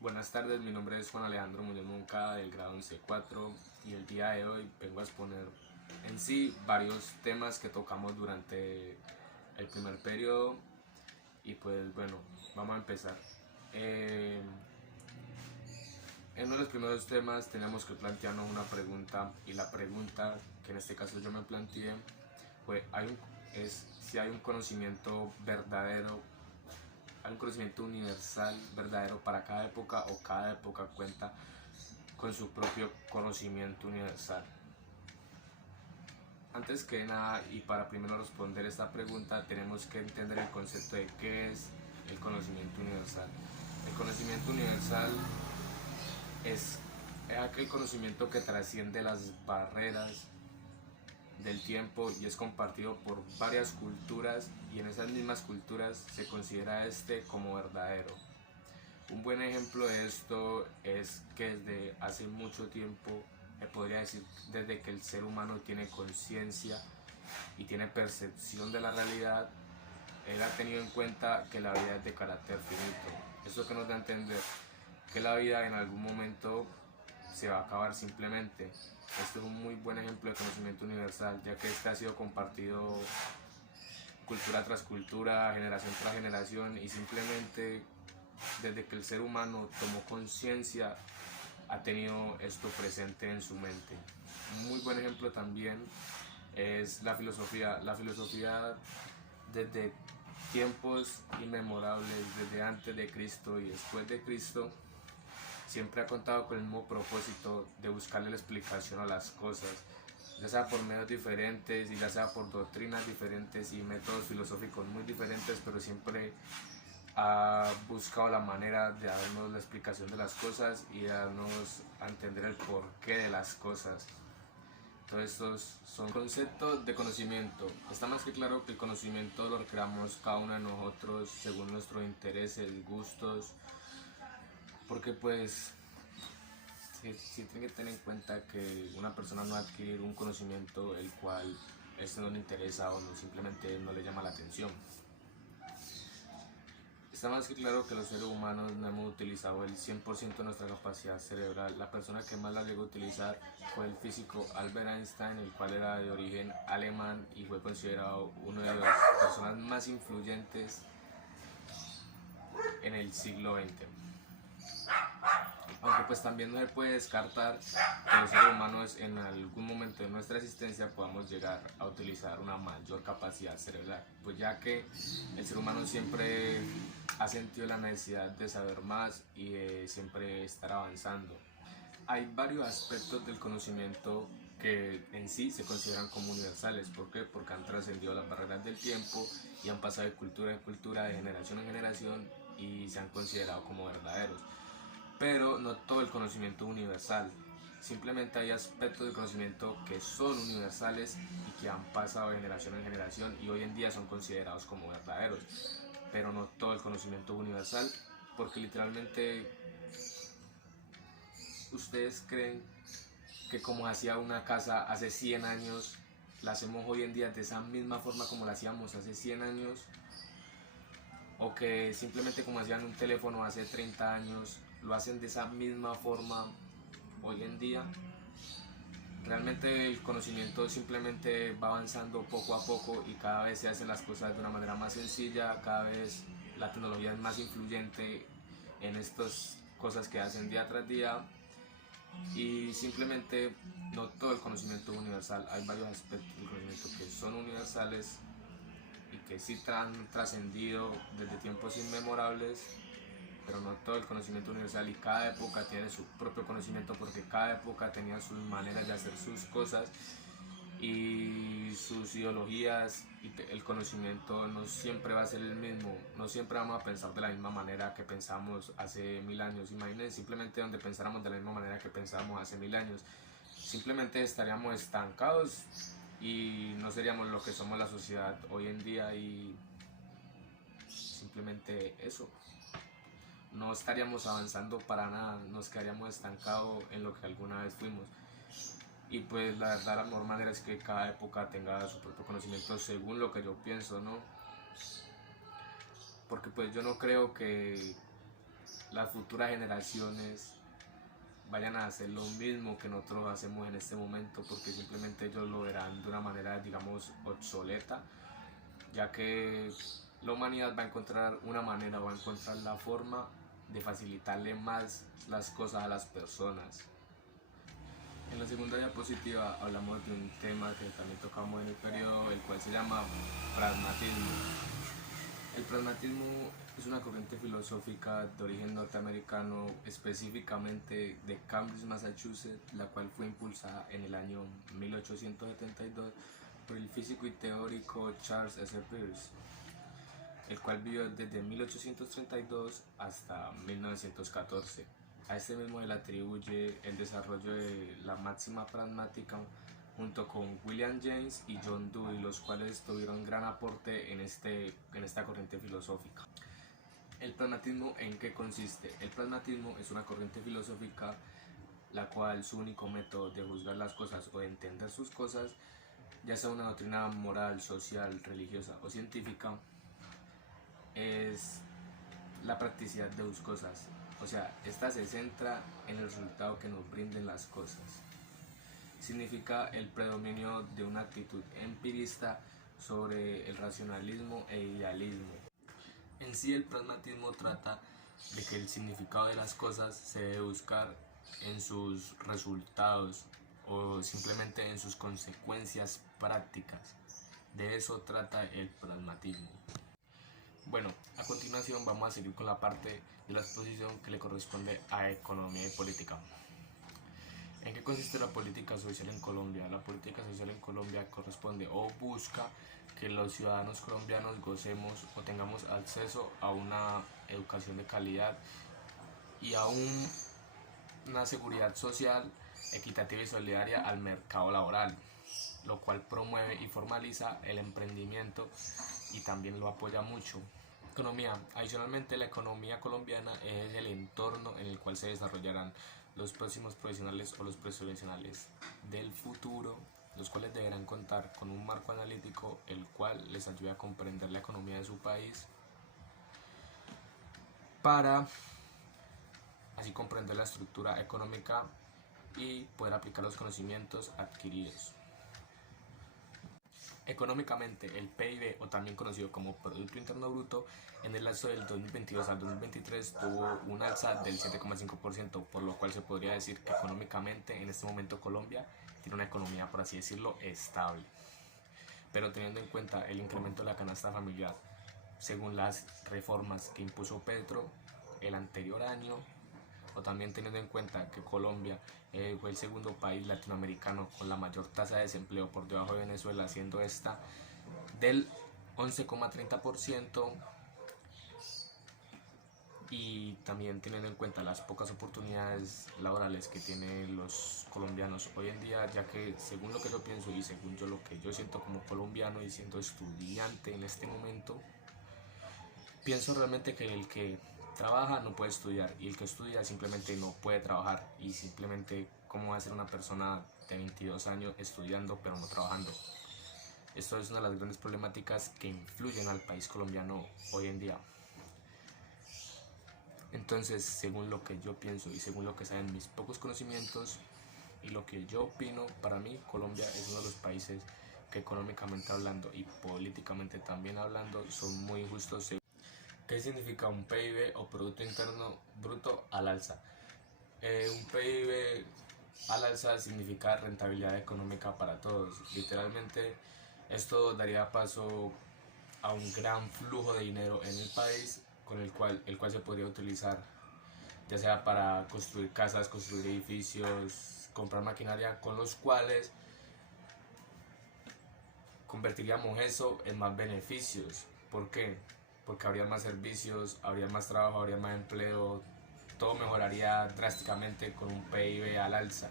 Buenas tardes, mi nombre es Juan Alejandro Muñoz Moncada del grado 11-4 y el día de hoy vengo a exponer en sí varios temas que tocamos durante el primer periodo y pues bueno, vamos a empezar. Eh, en uno de los primeros temas tenemos que plantearnos una pregunta y la pregunta que en este caso yo me planteé fue, es si hay un conocimiento verdadero, hay un conocimiento universal, verdadero para cada época o cada época cuenta con su propio conocimiento universal. Antes que nada, y para primero responder esta pregunta, tenemos que entender el concepto de qué es el conocimiento universal. El conocimiento universal es aquel conocimiento que trasciende las barreras del tiempo y es compartido por varias culturas, y en esas mismas culturas se considera este como verdadero. Un buen ejemplo de esto es que desde hace mucho tiempo, podría decir desde que el ser humano tiene conciencia y tiene percepción de la realidad, él ha tenido en cuenta que la vida es de carácter finito. Eso que nos da a entender que la vida en algún momento se va a acabar simplemente. Este es un muy buen ejemplo de conocimiento universal, ya que este ha sido compartido cultura tras cultura, generación tras generación, y simplemente desde que el ser humano tomó conciencia ha tenido esto presente en su mente. Un muy buen ejemplo también es la filosofía. La filosofía desde tiempos inmemorables, desde antes de Cristo y después de Cristo, siempre ha contado con el mismo propósito de buscarle la explicación a las cosas, ya sea por medios diferentes y ya sea por doctrinas diferentes y métodos filosóficos muy diferentes, pero siempre ha buscado la manera de darnos la explicación de las cosas y darnos a entender el porqué de las cosas. Todos estos son conceptos de conocimiento. Está más que claro que el conocimiento lo creamos cada uno de nosotros según nuestros intereses, gustos, porque pues sí tiene que tener en cuenta que una persona no adquiere un conocimiento el cual este no le interesa o no, simplemente no le llama la atención. Está más que claro que los seres humanos no hemos utilizado el 100% de nuestra capacidad cerebral. La persona que más la llegó a utilizar fue el físico Albert Einstein, el cual era de origen alemán y fue considerado una de las personas más influyentes en el siglo XX. Aunque pues también no se puede descartar que los seres humanos en algún momento de nuestra existencia podamos llegar a utilizar una mayor capacidad cerebral, pues ya que el ser humano siempre ha sentido la necesidad de saber más y de siempre estar avanzando. Hay varios aspectos del conocimiento que en sí se consideran como universales. ¿Por qué? Porque han trascendido las barreras del tiempo y han pasado de cultura en cultura, de generación en generación, y se han considerado como verdaderos. Pero no todo el conocimiento es universal. Simplemente hay aspectos del conocimiento que son universales y que han pasado de generación en generación y hoy en día son considerados como verdaderos. Pero no todo el conocimiento es universal, porque literalmente ustedes creen que como hacía una casa hace 100 años, la hacemos hoy en día de esa misma forma como la hacíamos hace 100 años, o que simplemente como hacían un teléfono hace 30 años, lo hacen de esa misma forma hoy en día. Realmente el conocimiento simplemente va avanzando poco a poco y cada vez se hacen las cosas de una manera más sencilla, cada vez la tecnología es más influyente en estas cosas que hacen día tras día, y simplemente no todo el conocimiento es universal. Hay varios aspectos del conocimiento que son universales y que sí han trascendido desde tiempos inmemorables, pero no todo el conocimiento universal, y cada época tiene su propio conocimiento porque cada época tenía sus maneras de hacer sus cosas y sus ideologías, y el conocimiento no siempre va a ser el mismo, no siempre vamos a pensar de la misma manera que pensamos hace 1000 años. Imaginen simplemente donde pensáramos de la misma manera que pensábamos hace 1000 años, simplemente estaríamos estancados y no seríamos lo que somos la sociedad hoy en día, y simplemente eso, no estaríamos avanzando para nada, nos quedaríamos estancados en lo que alguna vez fuimos. Y pues la verdad la mejor manera es que cada época tenga su propio conocimiento según lo que yo pienso, ¿no? Porque pues yo no creo que las futuras generaciones vayan a hacer lo mismo que nosotros hacemos en este momento, porque simplemente ellos lo verán de una manera, digamos, obsoleta, ya que la humanidad va a encontrar una manera, va a encontrar la forma de facilitarle más las cosas a las personas. En la segunda diapositiva hablamos de un tema que también tocamos en el periodo, el cual se llama pragmatismo. El pragmatismo es una corriente filosófica de origen norteamericano, específicamente de Cambridge, Massachusetts, la cual fue impulsada en el año 1872 por el físico y teórico Charles S. Peirce, el cual vivió desde 1832 hasta 1914. A este mismo le atribuye el desarrollo de la máxima pragmática junto con William James y John Dewey, los cuales tuvieron gran aporte en esta corriente filosófica. ¿El pragmatismo en qué consiste? El pragmatismo es una corriente filosófica la cual su único método de juzgar las cosas o de entender sus cosas, ya sea una doctrina moral, social, religiosa o científica, es la practicidad de sus cosas. O sea, esta se centra en el resultado que nos brinden las cosas. Significa el predominio de una actitud empirista sobre el racionalismo e idealismo. En sí, el pragmatismo trata de que el significado de las cosas se debe buscar en sus resultados o simplemente en sus consecuencias prácticas. De eso trata el pragmatismo. Bueno, a continuación vamos a seguir con la parte de la exposición que le corresponde a economía y política. ¿En qué consiste la política social en Colombia? La política social en Colombia corresponde o busca que los ciudadanos colombianos gocemos o tengamos acceso a una educación de calidad y a una seguridad social equitativa y solidaria al mercado laboral, lo cual promueve y formaliza el emprendimiento y también lo apoya mucho. Economía. Adicionalmente, la economía colombiana es el entorno en el cual se desarrollarán los próximos profesionales o los profesionales del futuro, los cuales deberán contar con un marco analítico el cual les ayude a comprender la economía de su país para así comprender la estructura económica y poder aplicar los conocimientos adquiridos. Económicamente, el PIB, o también conocido como Producto Interno Bruto, en el lapso del 2022 al 2023 tuvo un alza del 7,5%, por lo cual se podría decir que económicamente en este momento Colombia tiene una economía, por así decirlo, estable. Pero teniendo en cuenta el incremento de la canasta familiar, según las reformas que impuso Petro el anterior año, o también teniendo en cuenta que Colombia fue el segundo país latinoamericano con la mayor tasa de desempleo por debajo de Venezuela, siendo esta del 11,30%, y también teniendo en cuenta las pocas oportunidades laborales que tienen los colombianos hoy en día, ya que según lo que yo pienso y según yo lo que yo siento como colombiano y siendo estudiante en este momento, pienso realmente que el que trabaja no puede estudiar y el que estudia simplemente no puede trabajar, y simplemente cómo va a ser una persona de 22 años estudiando pero no trabajando. Esto es una de las grandes problemáticas que influyen al país colombiano hoy en día. Entonces, según lo que yo pienso y según lo que saben mis pocos conocimientos y lo que yo opino, para mí Colombia es uno de los países que económicamente hablando y políticamente también hablando son muy justos. ¿Qué significa un PIB o Producto Interno Bruto al alza? Un PIB al alza significa rentabilidad económica para todos. Literalmente, esto daría paso a un gran flujo de dinero en el país, con el cual se podría utilizar ya sea para construir casas, construir edificios, comprar maquinaria, con los cuales convertiríamos eso en más beneficios. ¿Por qué? Porque habría más servicios, habría más trabajo, habría más empleo, todo mejoraría drásticamente con un PIB al alza.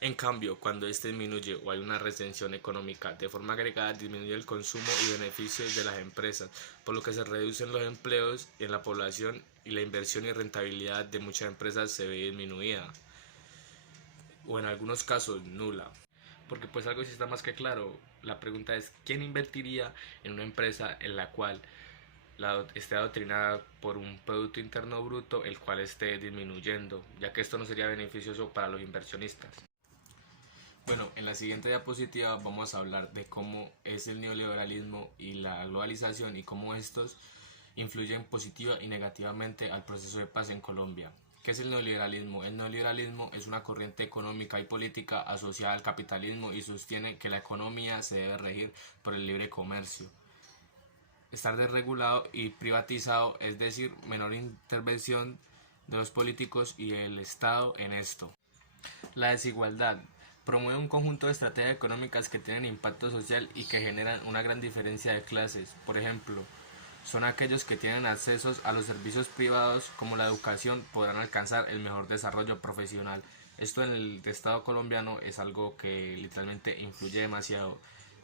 En cambio, cuando este disminuye o hay una recesión económica, de forma agregada disminuye el consumo y beneficios de las empresas, por lo que se reducen los empleos en la población y la inversión y rentabilidad de muchas empresas se ve disminuida, o en algunos casos nula. Porque pues algo sí está más que claro, la pregunta es ¿quién invertiría en una empresa en la cual esté adoctrinada por un Producto Interno Bruto el cual esté disminuyendo, ya que esto no sería beneficioso para los inversionistas. Bueno, en la siguiente diapositiva vamos a hablar de cómo es el neoliberalismo y la globalización y cómo estos influyen positiva y negativamente al proceso de paz en Colombia. ¿Qué es el neoliberalismo? El neoliberalismo es una corriente económica y política asociada al capitalismo y sostiene que la economía se debe regir por el libre comercio. Estar desregulado y privatizado, es decir, menor intervención de los políticos y el Estado en esto. La desigualdad promueve un conjunto de estrategias económicas que tienen impacto social y que generan una gran diferencia de clases. Por ejemplo, son aquellos que tienen accesos a los servicios privados como la educación podrán alcanzar el mejor desarrollo profesional. Esto en el Estado colombiano es algo que literalmente influye demasiado,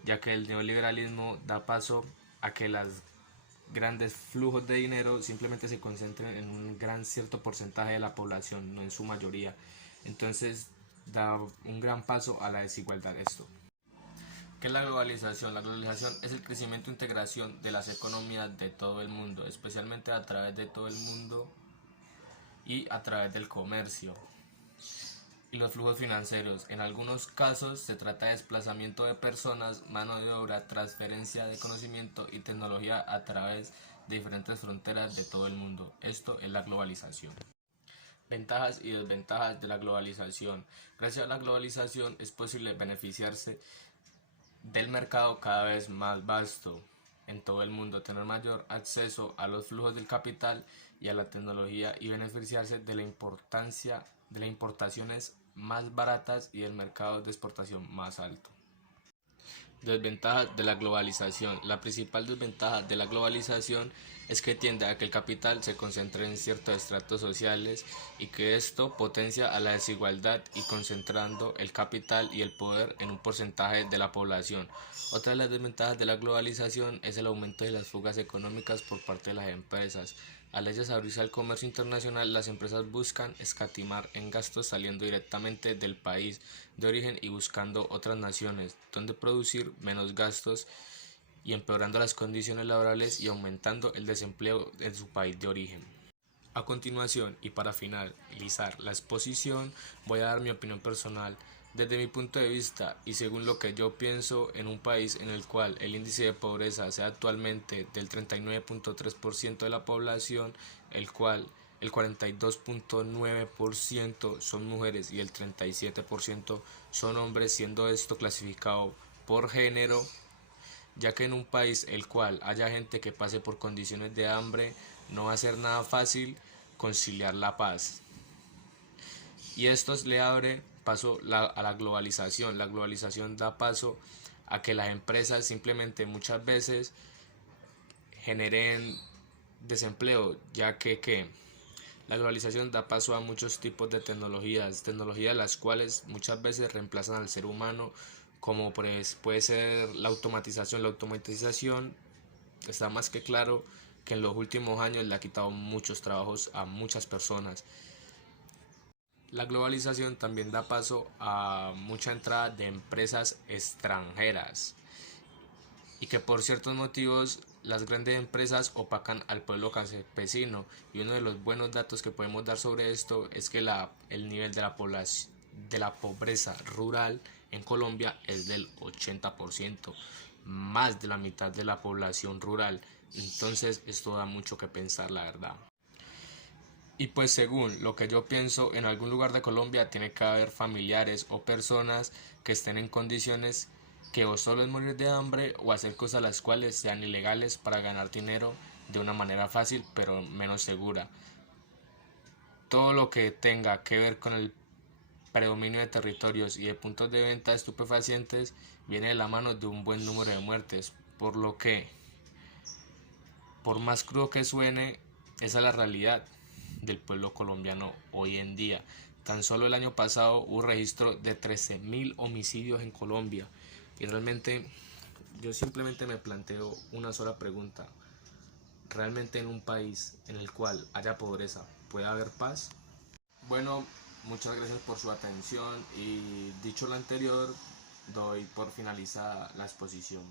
ya que el neoliberalismo da paso a que los grandes flujos de dinero simplemente se concentren en un gran cierto porcentaje de la población, no en su mayoría. Entonces da un gran paso a la desigualdad esto. ¿Qué es la globalización? La globalización es el crecimiento e integración de las economías de todo el mundo, especialmente a través de todo el mundo y a través del comercio y los flujos financieros. En algunos casos se trata de desplazamiento de personas, mano de obra, transferencia de conocimiento y tecnología a través de diferentes fronteras de todo el mundo. Esto es la globalización. Ventajas y desventajas de la globalización. Gracias a la globalización es posible beneficiarse del mercado cada vez más vasto en todo el mundo, tener mayor acceso a los flujos del capital y a la tecnología y beneficiarse de la importancia de las importaciones más baratas y del mercado de exportación más alto. Desventajas de la globalización. La principal desventaja de la globalización es que tiende a que el capital se concentre en ciertos estratos sociales y que esto potencia a la desigualdad y concentrando el capital y el poder en un porcentaje de la población. Otra de las desventajas de la globalización es el aumento de las fugas económicas por parte de las empresas. Al ellas abrirse al comercio internacional, las empresas buscan escatimar en gastos saliendo directamente del país de origen y buscando otras naciones donde producir menos gastos y empeorando las condiciones laborales y aumentando el desempleo en su país de origen. A continuación, y para finalizar la exposición, voy a dar mi opinión personal. Desde mi punto de vista y según lo que yo pienso, en un país en el cual el índice de pobreza sea actualmente del 39.3% de la población, el cual el 42.9% son mujeres y el 37% son hombres, siendo esto clasificado por género, ya que en un país el cual haya gente que pase por condiciones de hambre, no va a ser nada fácil conciliar la paz. Y esto le abre paso a la globalización. La globalización da paso a que las empresas simplemente muchas veces generen desempleo, ya que la globalización da paso a muchos tipos de tecnologías las cuales muchas veces reemplazan al ser humano, como pues puede ser la automatización. La automatización está más que claro que en los últimos años le ha quitado muchos trabajos a muchas personas. La globalización también da paso a mucha entrada de empresas extranjeras y que por ciertos motivos las grandes empresas opacan al pueblo campesino, y uno de los buenos datos que podemos dar sobre esto es que el nivel de la pobreza rural en Colombia es del 80%, más de la mitad de la población rural. Entonces esto da mucho que pensar, la verdad. Y pues según lo que yo pienso, en algún lugar de Colombia tiene que haber familiares o personas que estén en condiciones que o solo es morir de hambre o hacer cosas las cuales sean ilegales para ganar dinero de una manera fácil pero menos segura. Todo lo que tenga que ver con el predominio de territorios y de puntos de venta de estupefacientes viene de la mano de un buen número de muertes, por lo que, por más crudo que suene, esa es la realidad del pueblo colombiano hoy en día. Tan solo el año pasado hubo registro de 13.000 homicidios en Colombia y realmente yo simplemente me planteo una sola pregunta: ¿realmente en un país en el cual haya pobreza puede haber paz? Bueno, muchas gracias por su atención y dicho lo anterior, doy por finalizada la exposición.